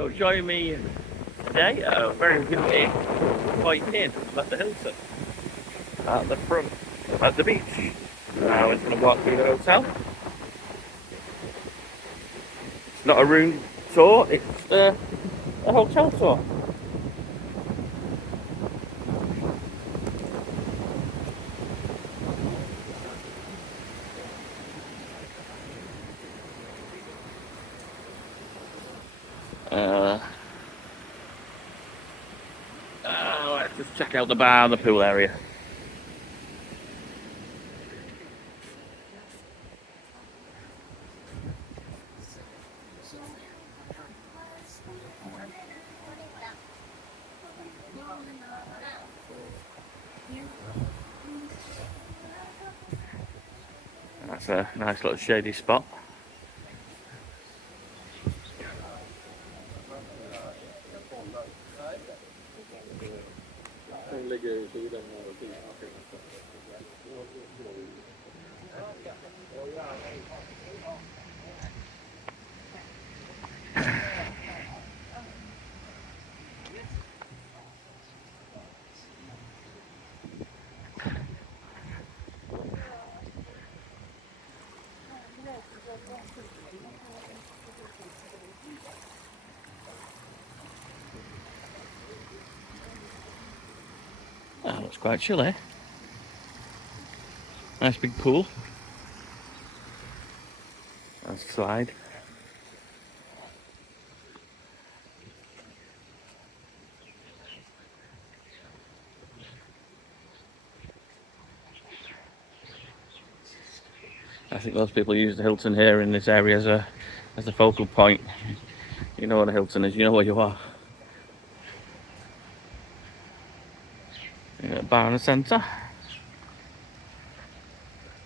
So join me today at a very windy Hua Hin at the Hilton at the front at the beach. We're just going to walk through the hotel. It's not a room tour, it's a hotel tour. Let's just check out the bar and the pool area. That's a nice little shady spot. Oh, looks quite chilly. Nice big pool. Nice slide. I think most people use the Hilton here in this area as a focal point. You know what a Hilton is, you know where you are. You got a bar in the centre.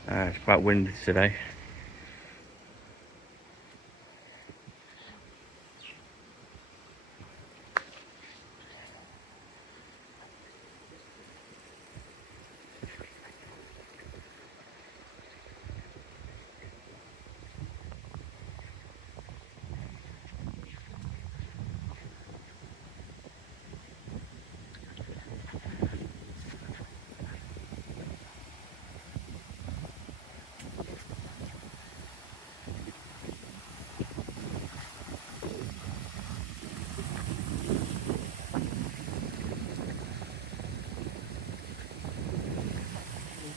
It's quite windy today.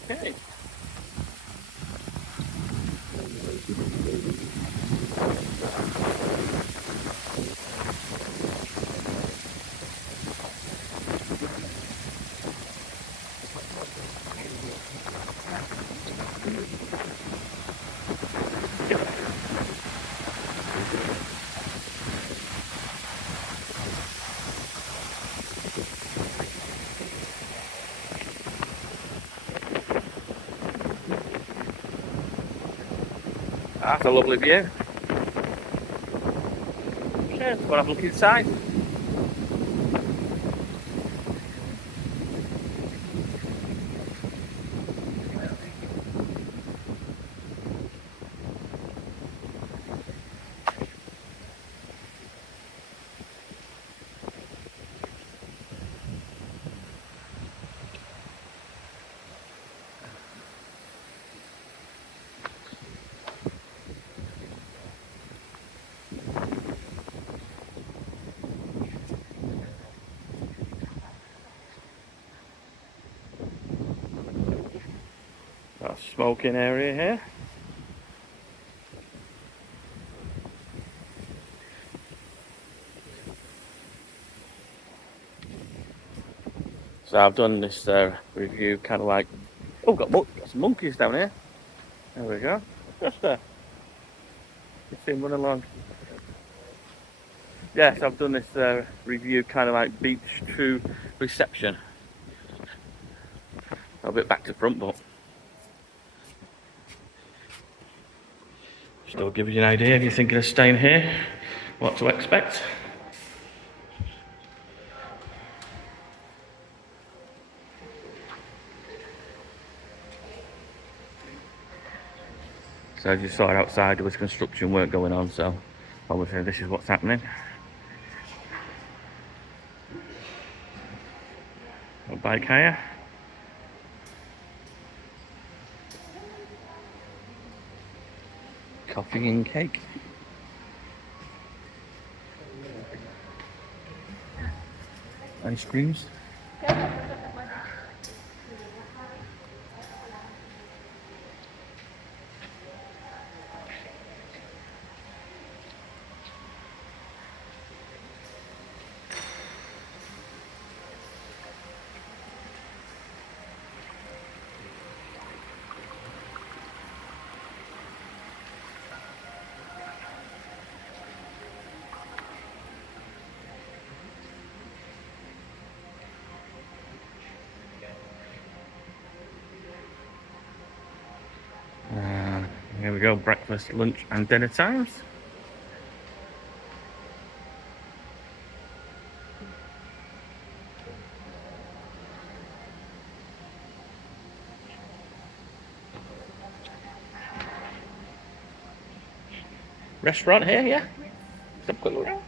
Okay. That's a lovely view. Okay, let's go and have a look inside. Got a smoking area here. So I've done this review kind of like, oh, got some monkeys down here. There we go. Just there. You see them running along. Yes, I've done this review kind of like beach to reception. A bit back to front, but still give you an idea if you're thinking of staying here, what to expect. So as you saw outside, there was construction work going on, so obviously this is what's happening. A bike hire. Coffee and cake. Ice creams. Here we go, breakfast, lunch and dinner times. Restaurant here, yeah? Let's have a quick look around.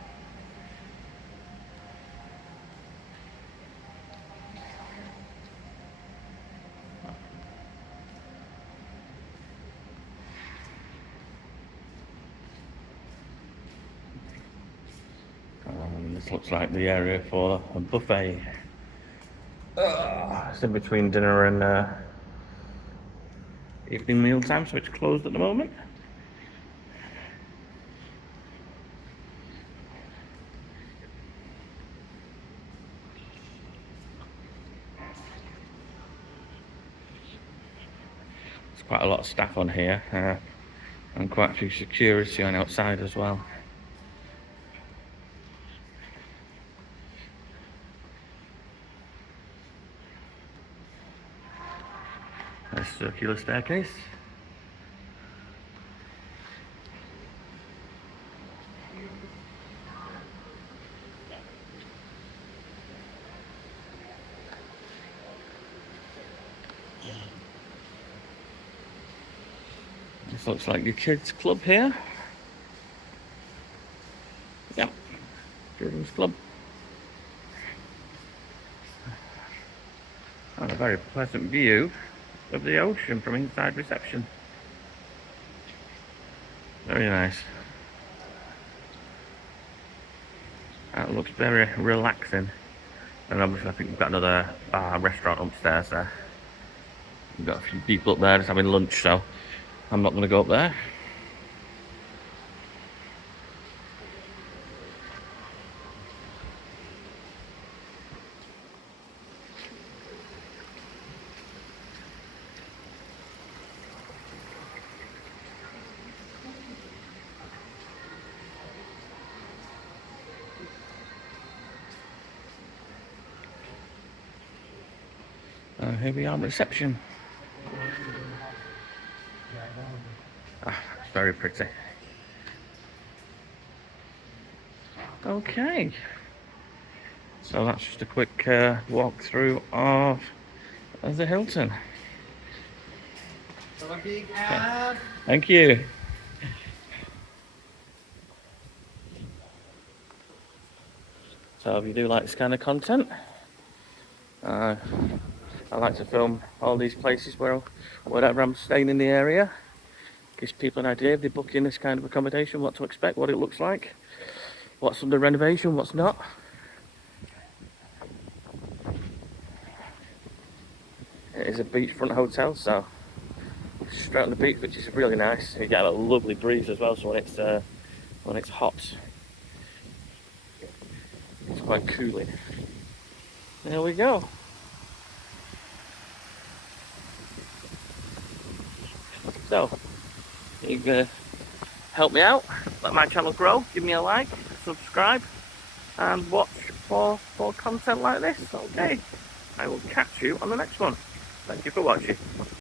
This looks like the area for a buffet. It's in between dinner and evening meal time, so it's closed at the moment. There's quite a lot of staff on here, and quite a few security on outside as well. A circular staircase. This looks like your kids' club here. Yeah, children's club. And a very pleasant view of the ocean from inside reception. Very nice. That looks very relaxing. And obviously I think we've got another bar restaurant upstairs there. We've got a few people up there just having lunch, so I'm not going to go up there. Here we are at reception. It's very pretty. Okay. So that's just a quick walkthrough of the Hilton. Thank you. So if you do like this kind of content, I like to film all these places wherever I'm staying in the area. Gives people an idea if they book in this kind of accommodation, what to expect, what it looks like, what's under renovation, what's not. It is a beachfront hotel, so straight on the beach, which is really nice. You get a lovely breeze as well, so when it's hot, it's quite cooling. There we go. So, you can help me out, let my channel grow, give me a like, subscribe, and watch for content like this. Okay, I will catch you on the next one. Thank you for watching.